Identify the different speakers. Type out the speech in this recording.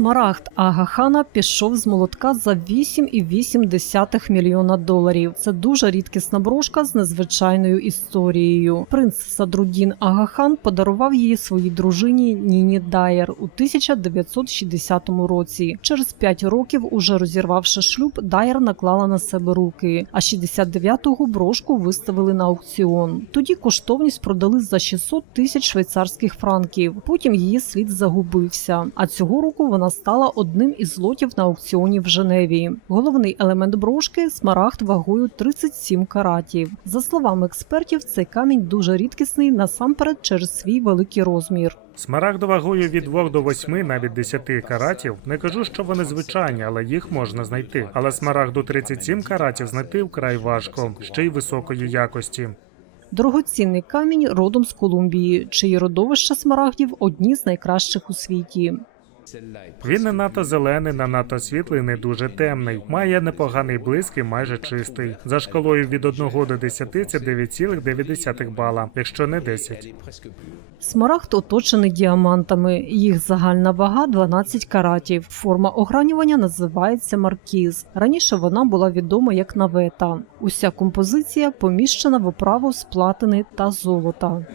Speaker 1: Смарагд Агахана пішов з молотка за 8,8 мільйона доларів. Це дуже рідкісна брошка з незвичайною історією. Принц Садрудін Агахан подарував її своїй дружині Ніні Дайер у 1960 році. Через 5 років, уже розірвавши шлюб, Дайер наклала на себе руки. А 69-го брошку виставили на аукціон. Тоді коштовність продали за 600 тисяч швейцарських франків. Потім її слід загубився. А цього року вона стала одним із лотів на аукціоні в Женеві. Головний елемент брошки смарагд вагою 37 каратів. За словами експертів, цей камінь дуже рідкісний насамперед через свій великий розмір.
Speaker 2: Смарагд вагою від 2 до 8, навіть 10 каратів. Не кажу, що вони звичайні, але їх можна знайти. Але смарагду 37 каратів знайти вкрай важко, ще й високої якості.
Speaker 1: Дорогоцінний камінь родом з Колумбії, чиї родовища смарагдів одні з найкращих у світі.
Speaker 2: Він не надто зелений, не надто світлий, не дуже темний. Має непоганий блиск і майже чистий. За шкалою від 1 до 10 це 9,9 бала, якщо не 10.
Speaker 1: Смарагд оточений діамантами. Їх загальна вага 12 каратів. Форма огранювання називається маркіз. Раніше вона була відома як навета. Уся композиція поміщена в оправу з платини та золота.